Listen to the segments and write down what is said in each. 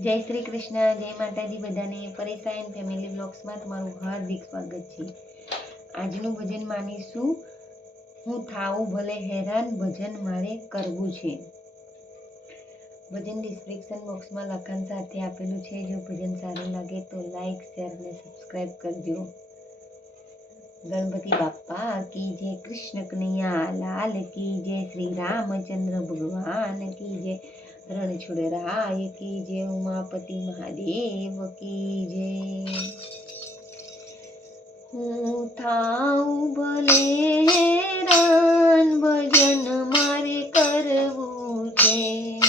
જય શ્રી કૃષ્ણ, જય માતાજી બધાને. પરેશાન ફેમિલી બ્લોગ્સમાં તમારું હાર્દિક સ્વાગત છે. આજનું ભજન માનીશું. હું થાવું ભલે હેરાન, ભજન મારે કરવું છે. ભજન ડિસ્ક્રિપ્શન બોક્સમાં લખાણ સાથે આપેલું છે. જો ભજન સારું લાગે તો લાઈક શેર અને સબસ્ક્રાઈબ કરજો. ગણપતિ બાપ્પા કી જય કૃષ્ણ કનૈયા, લાલ કી જય શ્રી રામચંદ્ર ભગવાન કી જય રણછોડરાય કી જય, ઉમાપતિ મહાદેવ કી જય. હું થાઉ ભલે રાન ભજન મારે કરવું છે.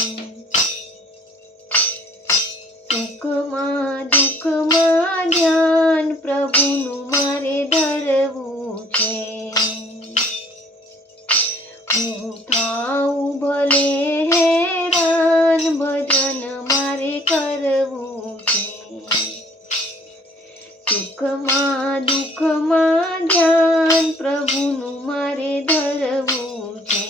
સુખમાં દુઃખમાં ધ્યાન પ્રભુનું સુખમાં દુઃખમાં ધ્યાન પ્રભુનું મારે ધરવું છે.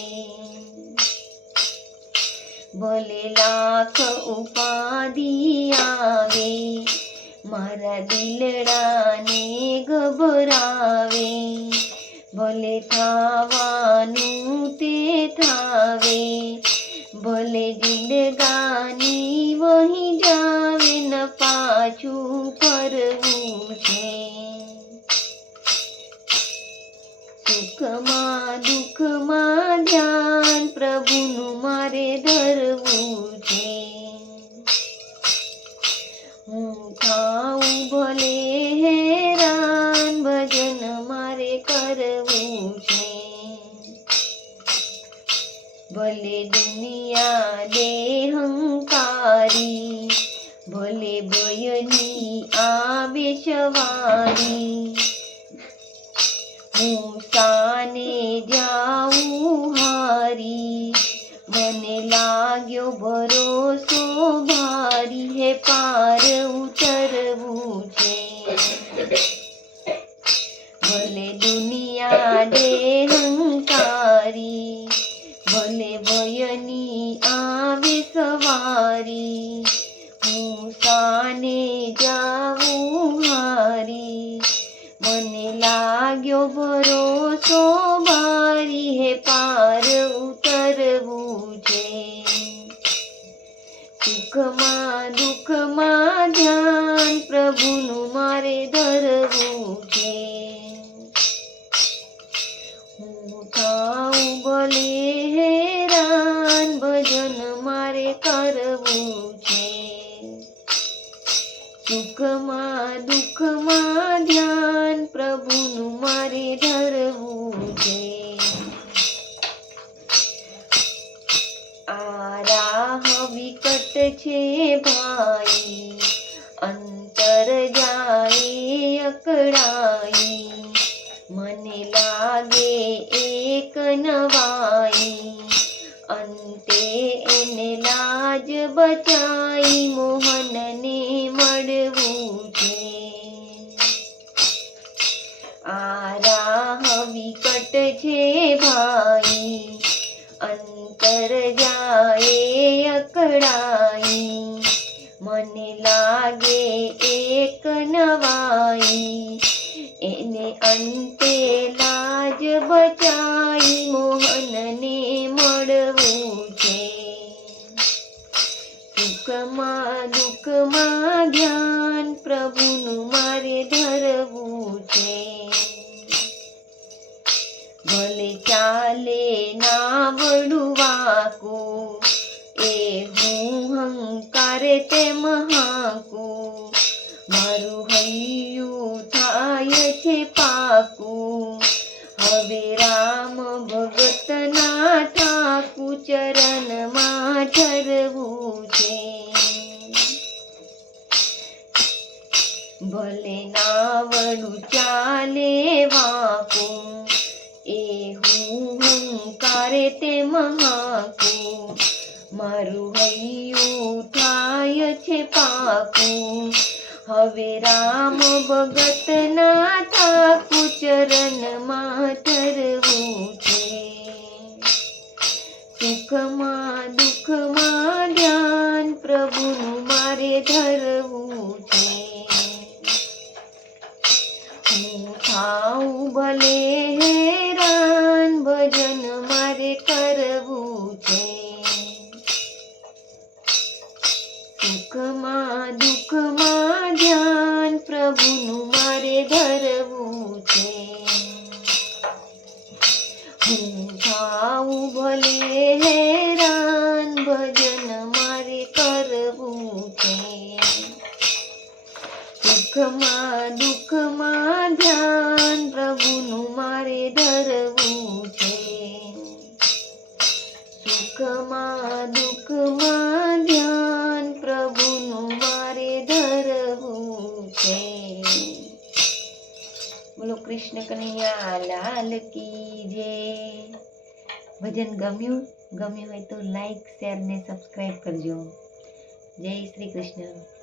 ભલે લાખ ઉપાધિ આવે, મારા દિલડાને ગભરાવે, ભલે થાવાનું તે થાવે, ભલે જિંદગાની વહી જાવે, ન પાછું ફરવું સુખમાં દુઃખમાં ધ્યાન પ્રભુનું મારે ધરવું છે. હું થાઉં ભલે હેરાન, ભજન મારે કરવું છે. ભલે દુનિયા દેહંકારી ભલે ભયની આ સવારી હું સાને જાઉં હારી. મને લાગ્યો ભરોસો ભારી હે પાર ઉતરવું છે. ભલે દુનિયા દેહંકારી ભલે ભયની આવે સવારી. હું સાને જાઉં લાગ્યો ભરોસો મારી હે પાર ઉતરવું છે. સુખમાં દુઃખમાં ધ્યાન પ્રભુનું મારે ધરવું સુખમાં દુઃખમાં ધ્યાન પ્રભુનું મારે ધરવું છે. આ રાહ વિકટ છે ભાઈ, અંતર જાય અકળાઈ. મને લાગે એક નવાઈ અંતે એને લાજ બચાઈ મોહનને મળવું છે. આરા વિકટ છે ભાઈ, અંતર જાય અકળાઈ. મને લાગે એક નવાઈ, એને અંતે લાજ સુખમાં દુઃખમાં ધ્યાન પ્રભુનું મારે ધરવું છે. ભલે ચાલે ના વડુવાકું એ હું હંકારે તે મહાકું મારું હૈયું થાય છે પાકું. હવે રામ ભગતના ઠાકું ચરણમાં ઠરવું છે. ભલે નાવડું ચાલે વાકું, એ હું હંકારે તે મહાકું. મારું હૈયું થાય છે પાકું. હવે રામ ભગતના ઠાકુર ચરણમાં ધરવું છે સુખ સુખમાં દુઃખમાં ધ્યાન પ્રભુનું મારે ધરવું છે. હું થાઉં ભલે હેરાન, ભજન મારે કરવું છે. સુખમાં દુઃખમાં ધ્યાન પ્રભુનું મારે ધરવું છે. સુખમાં દુઃખમાં ધ્યાન પ્રભુનું મારે ધરવું છે. સુખમાં, દુઃખમાં ધ્યાન પ્રભુનું મારે ધરવું છે. બોલો કૃષ્ણ કનૈયા, લાલ કી જે ભજન ગમ્યું? ગમ્યું હોય તો લાઈક શેર ને સબસ્ક્રાઈબ કરજો. જય શ્રી કૃષ્ણ.